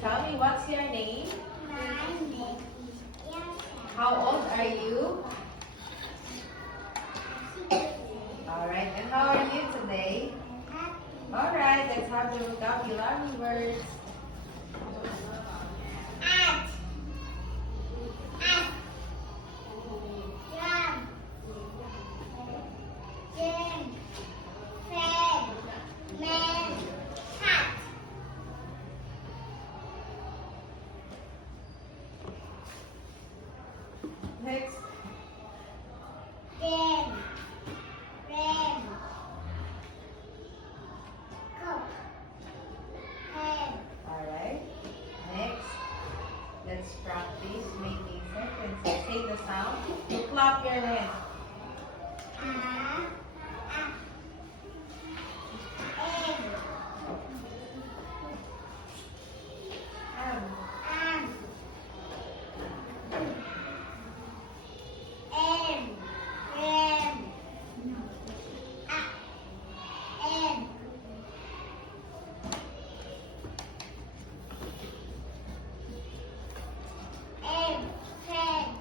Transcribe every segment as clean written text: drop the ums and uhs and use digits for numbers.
tell me what's your name? My name is Elsa. How old are you? Alright, and how are you today? Alright, let's have the vocabulary words. At. Drum. Gym. Fan. Man. Hat. Next. Game. Ram. Cup. Pen. Alright. Next. Let's practice making sentences. Say the sound. You clap your hands.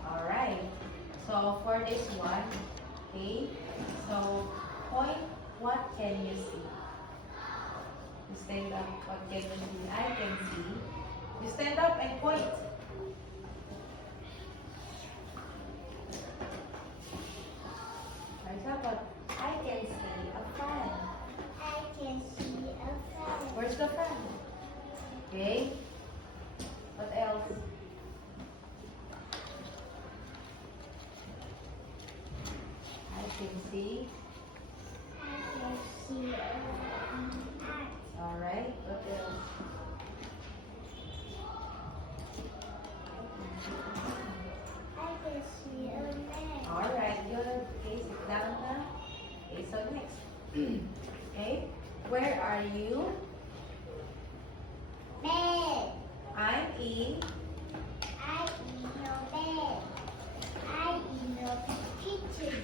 Alright. So for this one, okay. So point, what can you see? You stand up, what can you see? I can see. You stand up and point. What? I can see a fan. I can see a fan. Where's the fan? Okay. What else? I can see. I can see a ant. Alright. What else? I can see a man. Alright, good. Okay, sit down now. Okay, so next. Okay. Where are you? Bed. I'm in. I in your bed. I in your kitchen.